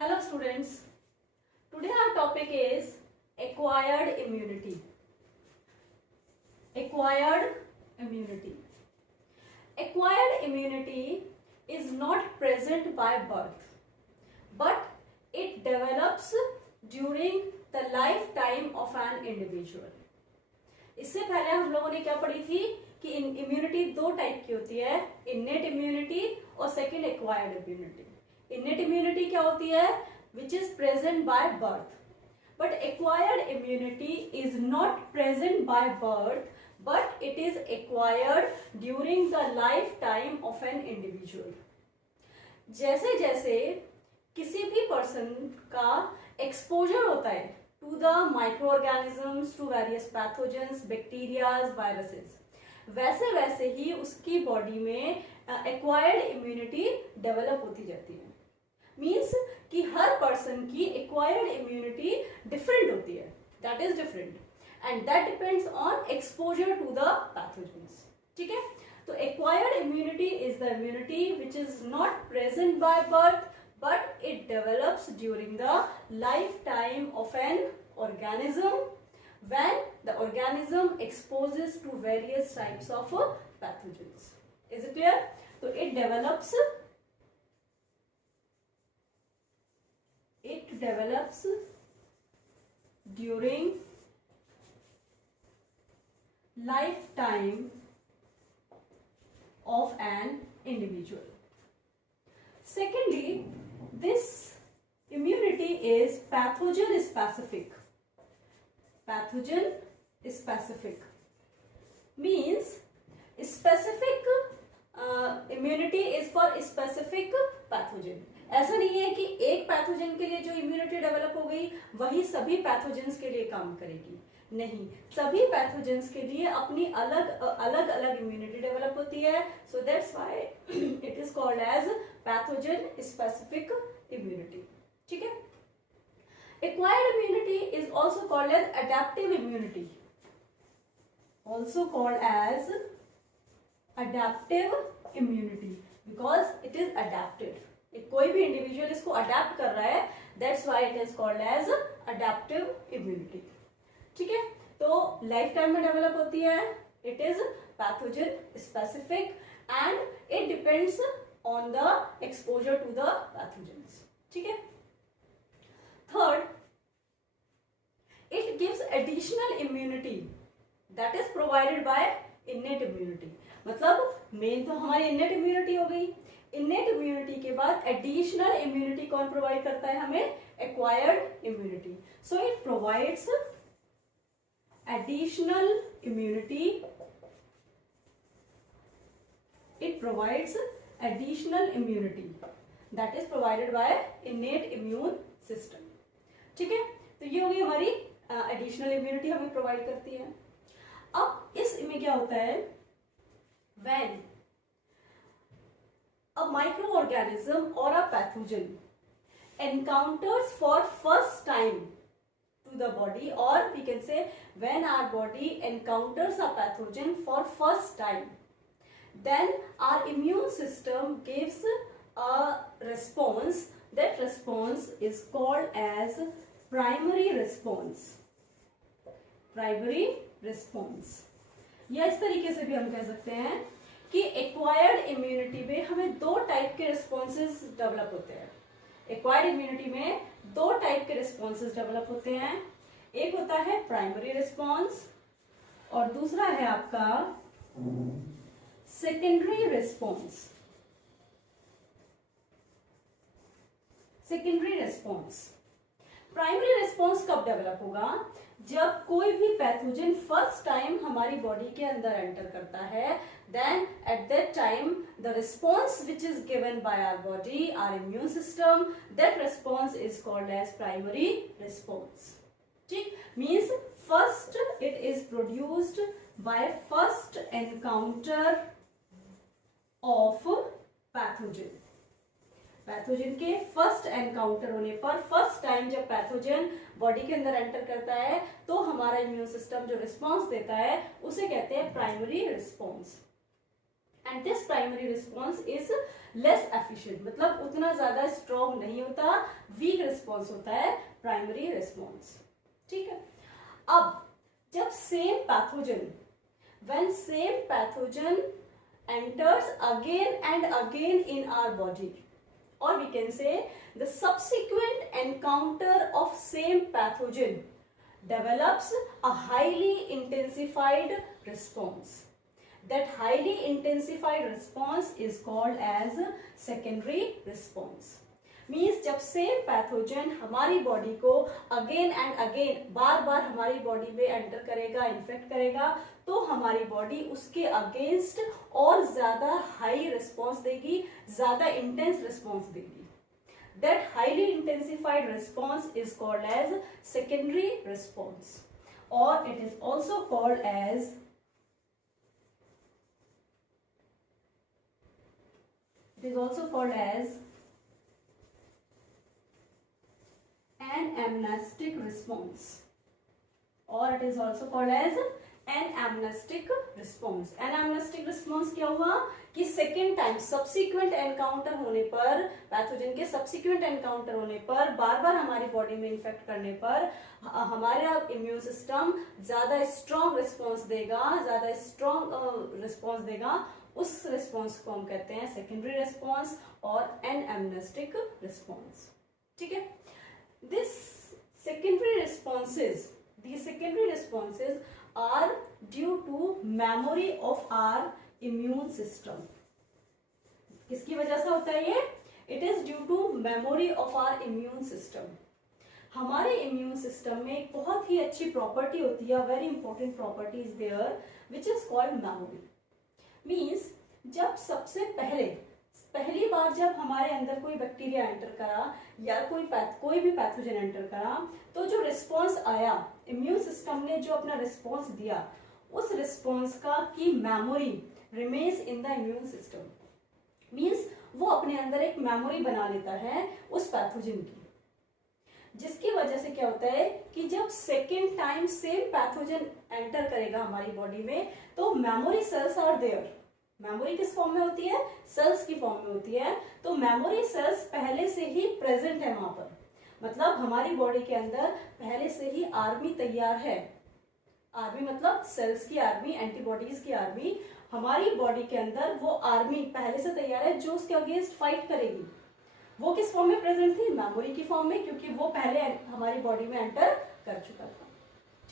Hello students, today our topic is acquired immunity. Acquired immunity. Acquired immunity is not present by birth, but it develops during the lifetime of an individual. इससे पहले हम लोगों ने क्या पढ़ी थी कि इम्यूनिटी दो टाइप की होती है, इनेट इम्यूनिटी और second acquired immunity. Innate immunity क्या होती है? Which is present by birth. But acquired immunity is not present by birth, but it is acquired during the life time of an individual. जैसे जैसे किसी भी person का exposure होता है to the microorganisms, to various pathogens, bacterias, viruses, वैसे वैसे ही उसकी बॉडी में एक्वायर्ड इम्यूनिटी डेवलप होती जाती है. मीन्स कि हर पर्सन की एक्वायर्ड इम्यूनिटी डिफरेंट होती है. That is different and that depends on exposure to the pathogens. ठीक है, तो acquired immunity is the immunity which is not present by birth, but it develops during the lifetime of an organism when the organism exposes to various types of pathogens. Is it clear? So it develops during lifetime of an individual. Secondly, this immunity is pathogen specific. Pathogen specific means specific immunity is for specific pathogen. ऐसा नहीं है कि एक pathogen के लिए जो immunity develop हो गई वही सभी पैथोजेंस के लिए काम करेगी. नहीं, सभी पैथोजेंस के लिए अपनी अलग अलग इम्यूनिटी डेवलप होती है. So that's why it is called as pathogen specific immunity. ठीक है, acquired immunity is also called as adaptive immunity. Also called as adaptive immunity because it is adapted. कोई भी इंडिविजुअल इसको अडेप्ट कर रहा है, that's why it is called as adaptive immunity. ठीक है, तो लाइफ टाइम में डेवलप होती है. It is pathogen specific and it depends on the exposure to the pathogens. ठीक है, third, it gives additional immunity that is provided by innate immunity. मतलब main तो हमारी इनेट इम्यूनिटी हो गई. इनेट इम्यूनिटी के बाद एडिशनल इम्यूनिटी कौन प्रोवाइड करता है हमें? Acquired immunity. So it provides additional immunity. It provides additional immunity that is provided by innate immune system. ठीक है, तो ये होगी हमारी additional immunity हमें प्रोवाइड करती है. अब इसमें क्या होता है? when a microorganism or a pathogen encounters for first time to the body, or we can say when our body encounters a pathogen for first time, then our immune system gives a response. That response is called as primary response. Primary response. या इस तरीके से भी हम कह सकते हैं कि एक्वायर्ड इम्यूनिटी में हमें दो टाइप के रिस्पॉन्सेज डेवलप होते हैं. एक्वायर्ड इम्यूनिटी में दो टाइप के रिस्पॉन्सेज डेवलप होते हैं. एक होता है प्राइमरी रिस्पॉन्स और दूसरा है आपका secondary response. Secondary response, primary response कब डेवलप होगा? जब कोई भी पैथोजन फर्स्ट टाइम हमारी बॉडी के अंदर एंटर करता है, then at that time the response which is given by our body, our immune system, that response is called as primary response. ठीक, means first it is produced by first encounter of pathogen. Pathogen के first encounter होने पर, first time जब pathogen body के अंदर enter करता है तो हमारा इम्यून सिस्टम जो रिस्पॉन्स देता है उसे कहते हैं primary response. And this primary response is less efficient, मतलब उतना ज्यादा स्ट्रॉन्ग नहीं होता, वीक रिस्पॉन्स होता है प्राइमरी रिस्पॉन्स। ठीक है, अब जब same pathogen, when same pathogen enters again and again in our body, or we can say the subsequent encounter of same pathogen develops a highly intensified response. That highly intensified response is called as secondary response. Means जब same pathogen हमारी body को again and again बार बार हमारी body में enter करेगा, infect करेगा, तो हमारी body उसके अगेंस्ट और ज्यादा हाई रिस्पॉन्स देगी, ज्यादा इंटेंस रिस्पॉन्स देगी। That highly intensified response is called as secondary response, और it is also called as an amnestic response, or it is also called as an amnestic response. An amnestic response क्या हुआ कि second time subsequent encounter होने पर, pathogen के subsequent encounter होने पर, बार बार हमारी बॉडी में इन्फेक्ट करने पर हमारा इम्यून सिस्टम ज्यादा स्ट्रॉन्ग रिस्पॉन्स देगा, ज्यादा स्ट्रॉन्ग रिस्पॉन्स देगा। उस रिस्पॉन्स को हम कहते हैं सेकेंडरी रिस्पॉन्स और एन एमनेस्टिक रिस्पॉन्स। ठीक है, these secondary responses are due to memory of our immune system. किसकी वजह से होता है ये? It is due to memory of our immune system. हमारे इम्यून सिस्टम में एक बहुत ही अच्छी प्रॉपर्टी होती है, very important property is there which is called memory. Means जब सबसे पहली बार जब हमारे अंदर कोई बैक्टीरिया एंटर करा या कोई भी पैथोजन एंटर करा, तो जो रिस्पॉन्स आया, इम्यून सिस्टम ने जो अपना रिस्पॉन्स दिया, उस रिस्पॉन्स का की memory remains in the immune system. Means वो अपने अंदर एक मेमोरी बना लेता है उस पैथोजन की, जिसकी वजह से क्या होता है कि जब second time same pathogen enter करेगा हमारी बॉडी में, तो memory cells are there. Memory किस फॉर्म में होती है? सेल्स की फॉर्म में होती है। तो मेमोरी सेल्स पहले से ही प्रेजेंट है वहां पर, मतलब हमारी बॉडी के अंदर पहले से ही आर्मी तैयार है। आर्मी मतलब सेल्स की आर्मी, एंटीबॉडीज की आर्मी, हमारी बॉडी के अंदर वो आर्मी पहले से तैयार है जो उसके अगेंस्ट फाइट करेगी। वो किस फॉर्म में प्रेजेंट थी? मेमोरी की फॉर्म में, क्योंकि वो पहले हमारी बॉडी में एंटर कर चुका था।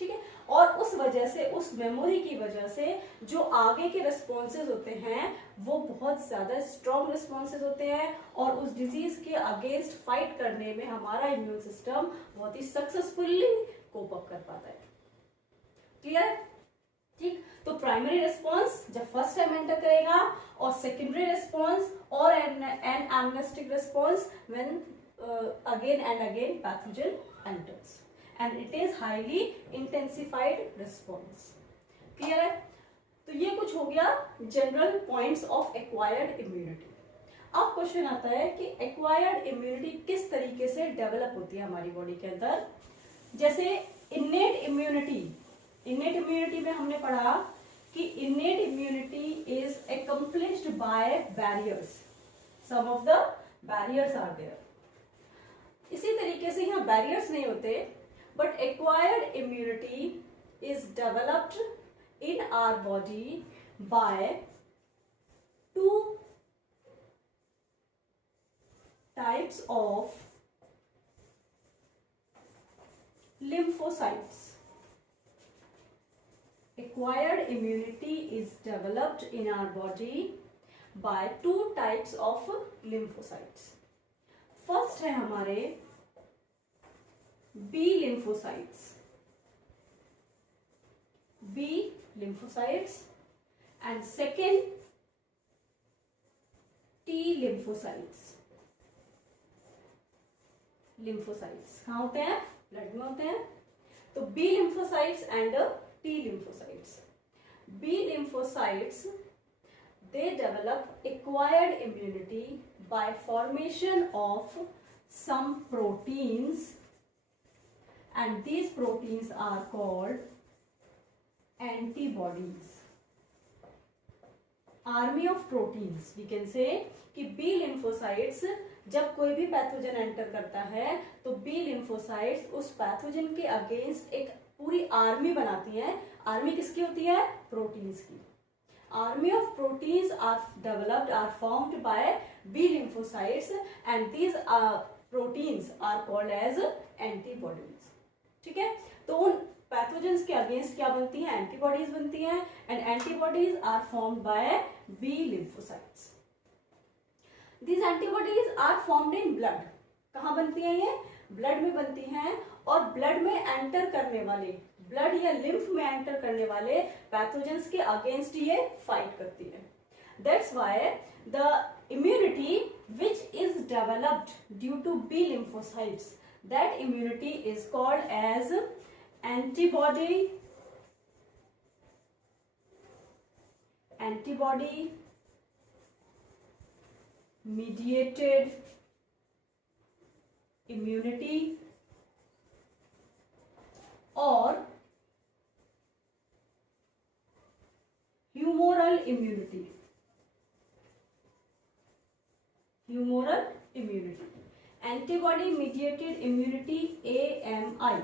ठीक है, और उस वजह से, उस मेमोरी की वजह से जो आगे के रिस्पॉन्सेज होते हैं वो बहुत ज्यादा स्ट्रॉन्ग रिस्पॉन्सेज होते हैं, और उस डिजीज के अगेंस्ट फाइट करने में हमारा इम्यून सिस्टम बहुत ही सक्सेसफुली कोप अप कर पाता है। क्लियर? ठीक, तो प्राइमरी रिस्पॉन्स जब फर्स्ट टाइम एंटर करेगा, और सेकेंडरी रिस्पॉन्स और an amnestic response when again and again pathogen enters, and it is highly intensified response. Clear है? तो ये कुछ हो गया general points of acquired immunity. अब क्वेश्चन आता है कि एक्वायर्ड इम्यूनिटी किस तरीके से डेवलप होती है हमारी बॉडी के अंदर। जैसे इन्नेट इम्यूनिटी में हमने पढ़ा कि innate immunity is accomplished by barriers, some of the barriers are there. इसी तरीके से यहाँ बैरियर्स नहीं होते, but acquired immunity is developed in our body by two types of lymphocytes. Acquired immunity is developed in our body by two types of lymphocytes. First है हमारे B lymphocytes, and second T lymphocytes. कहाँ होते हैं? Blood में होते हैं। तो B lymphocytes and T lymphocytes. B lymphocytes, they develop acquired immunity by formation of some proteins, and these proteins are called antibodies. Army of proteins, we can say कि B lymphocytes जब कोई भी pathogen enter करता है तो B lymphocytes उस pathogen के against एक पूरी आर्मी बनाती हैं। आर्मी किसकी होती है? प्रोटीन्स की। Army of proteins are developed, or formed by B lymphocytes and these proteins are called as antibodies. ठीक है, तो उन पैथोजेंस के अगेंस्ट क्या बनती हैं? एंटीबॉडीज बनती हैं and antibodies are formed by B lymphocytes. These antibodies are formed in blood. कहाँ बनती हैं ये? ब्लड में बनती हैं और ब्लड में एंटर करने वाले, ब्लड या लिम्फ में एंटर करने वाले पैथोजेंस के अगेंस्ट ये फाइट करती है। That's why the immunity which is developed due to B lymphocytes, that immunity is called as antibody mediated immunity or humoral immunity. Humoral immunity, antibody mediated immunity, AMI,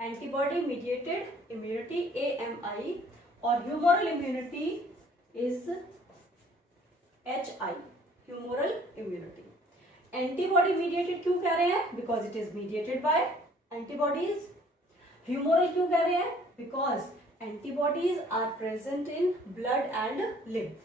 antibody mediated immunity, AMI, और humoral immunity is HI, humoral immunity. Antibody mediated क्यों कह रहे हैं? Because it is mediated by antibodies. Humoral क्यों कह रहे हैं? Because antibodies are present in blood and lymph.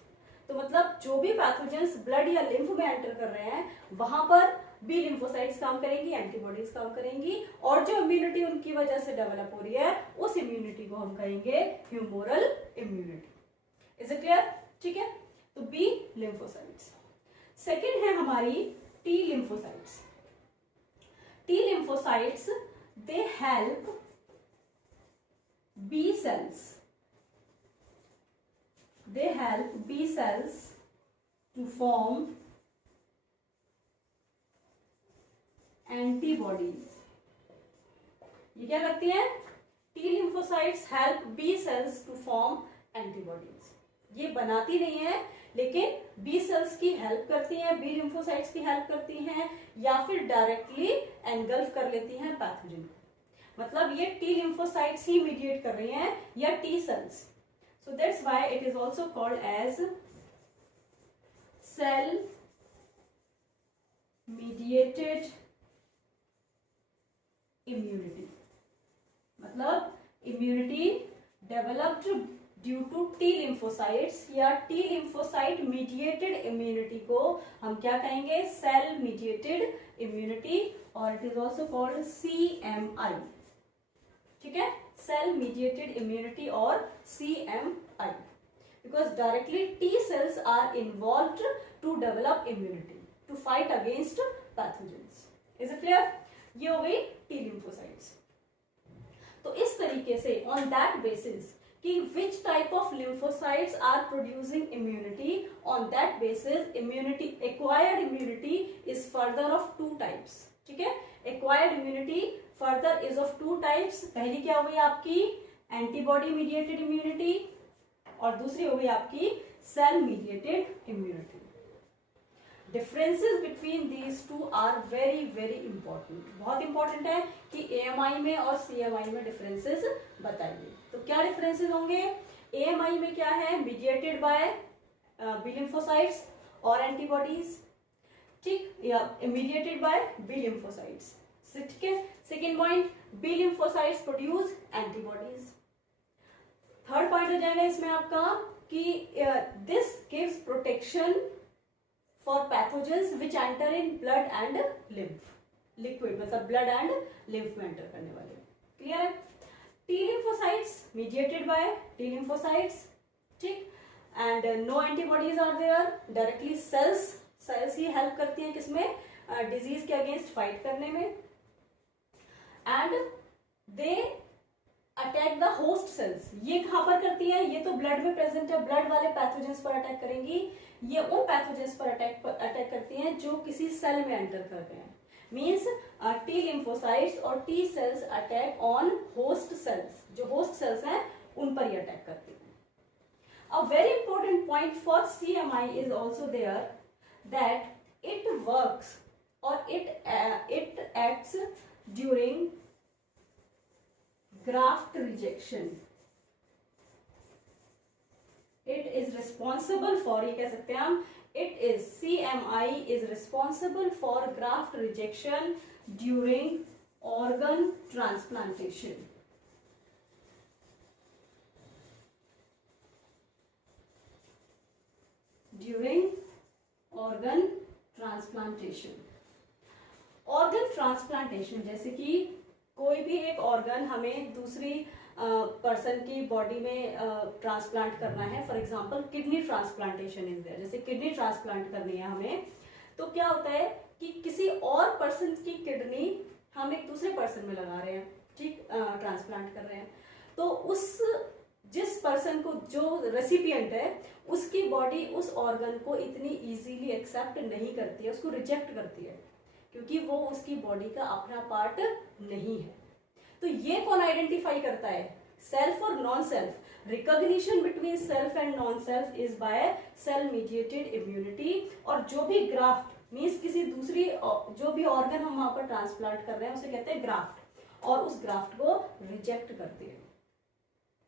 तो मतलब जो भी पैथोजेंस ब्लड या लिम्फ में एंटर कर रहे हैं वहां पर बी लिम्फोसाइट्स काम करेंगी, एंटीबॉडीज काम करेंगी, और जो इम्यूनिटी उनकी वजह से डेवलप हो रही है उस इम्यूनिटी को हम कहेंगे humoral immunity. Is it clear? ठीक है, तो बी लिम्फोसाइट्स। सेकेंड है हमारी T lymphocytes. T lymphocytes they help B cells, they help B cells to form antibodies. ये क्या करती हैं? T lymphocytes help B cells to form antibodies. ये बनाती नहीं है लेकिन B cells की हेल्प करती हैं, B lymphocytes की हेल्प करती हैं, या फिर डायरेक्टली एनगल्फ कर लेती हैं पैथोजन। मतलब ये टी लिम्फोसाइट्स ही मीडिएट कर रही हैं या T cells. So that's why it is also called as cell mediated immunity. मतलब immunity developed due to T lymphocytes या टी लिम्फोसाइट मीडिएटेड इम्यूनिटी को हम क्या कहेंगे? सेल मीडिएटेड इम्यूनिटी, और it is also called CMI। ठीक है, cell mediated immunity और CMI, because directly T cells are involved to develop immunity to fight against pathogens. Is it clear? ये हो गई टी लिम्फोसाइट्स। तो इस तरीके से ऑन दैट बेसिस कि which type of lymphocytes are producing immunity, on that basis immunity, acquired immunity is further of two types. ठीक है, acquired immunity further is of two types. पहली क्या हो गई आपकी? एंटीबॉडी मीडिएटेड इम्यूनिटी, और दूसरी हो गई आपकी cell mediated immunity. Differences between these two are very very important. बहुत इंपॉर्टेंट है कि AMI में और CMI में डिफरेंसेस बताइए। तो क्या डिफरेंसेस होंगे? AMI में क्या है? मीडिएटेड बाय बी लिम्फोसाइट्स और एंटीबॉडीज, ठीक, या मीडिएटेड बाय बी लिम्फोसाइट्स। ठीक है, second point, B lymphocytes produce antibodies. Third point हो जाएगा इसमें आपका कि this gives protection for pathogens which enter in blood and lymph, liquid मतलब ब्लड एंड लिम्फ में एंटर करने वाले। क्लियर है? T lymphocytes mediated by T lymphocytes, ठीक, and no antibodies are there, directly cells ही हेल्प करती हैं किसमें? डिजीज के अगेंस्ट फाइट करने में, and they attack the host cells. ये कहां पर करती है? ये तो ब्लड में प्रेजेंट है, ब्लड वाले पैथोजेंस पर अटैक करेंगी। ये उन पैथोजेंस पर अटैक करती हैं जो किसी सेल में एंटर कर रहे हैं। मीन्स टी लिम्फोसाइट्स और T cells attack on host cells, जो होस्ट सेल्स हैं उन पर ये अटैक करती हैं। A very important point for CMI is also there, that it works or it acts during graft rejection. It is responsible for, ये कह सकते हैं हम, it is CMI is responsible for graft rejection during organ transplantation. During organ transplantation. Organ transplantation जैसे कि कोई भी एक ऑर्गन हमें दूसरी पर्सन की बॉडी में ट्रांसप्लांट करना है. For example kidney transplantation is there. जैसे किडनी ट्रांसप्लांट करनी है हमें, तो क्या होता है कि किसी और पर्सन की किडनी हम एक दूसरे पर्सन में लगा रहे हैं, ठीक, ट्रांसप्लांट कर रहे हैं. तो उस जिस पर्सन को, जो रेसिपिएंट है, उसकी बॉडी उस ऑर्गन को इतनी इजीली एक्सेप्ट नहीं करती है, उसको रिजेक्ट करती है, क्योंकि वो उसकी बॉडी का अपना पार्ट नहीं है. तो ये कौन आइडेंटिफाई करता है? सेल्फ और non self. Recognition between self and non self is by cell mediated immunity. और जो भी ग्राफ्ट मीन्स किसी दूसरी जो भी ऑर्गन हम वहां पर ट्रांसप्लांट कर रहे हैं उसे कहते हैं ग्राफ्ट, और उस ग्राफ्ट को रिजेक्ट करती है.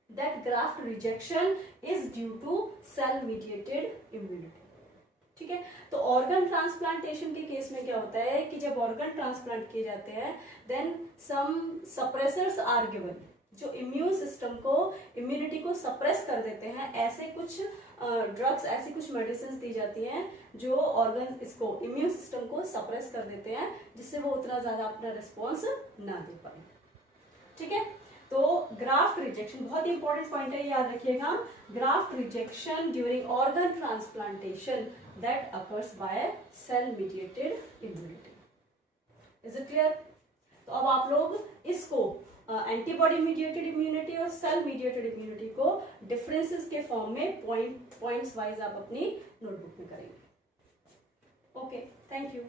That graft rejection is due to cell mediated immunity. ठीक है. तो ऑर्गन ट्रांसप्लांटेशन के केस में क्या होता है कि जब ऑर्गन ट्रांसप्लांट किए जाते हैं, then some suppressors are given, जो इम्यून सिस्टम को, इम्यूनिटी को सप्रेस कर देते हैं. ऐसे कुछ ड्रग्स, ऐसी कुछ मेडिसिन दी जाती हैं जो ऑर्गन, इसको, इम्यून सिस्टम को सप्रेस कर देते हैं, जिससे वो उतना ज्यादा अपना रिस्पॉन्स ना दे पाए. ठीक है. तो ग्राफ्ट रिजेक्शन बहुत ही इंपॉर्टेंट पॉइंट है, याद रखिएगा. Graft rejection during organ transplantation that occurs by cell mediated immunity. Is it clear? तो अब आप लोग इसको एंटीबॉडी मीडिएटेड इम्यूनिटी और सेल मीडिएटेड इम्यूनिटी को डिफरेंसेस के फॉर्म में पॉइंट्स वाइज आप अपनी नोटबुक में करेंगे. Okay, thank you.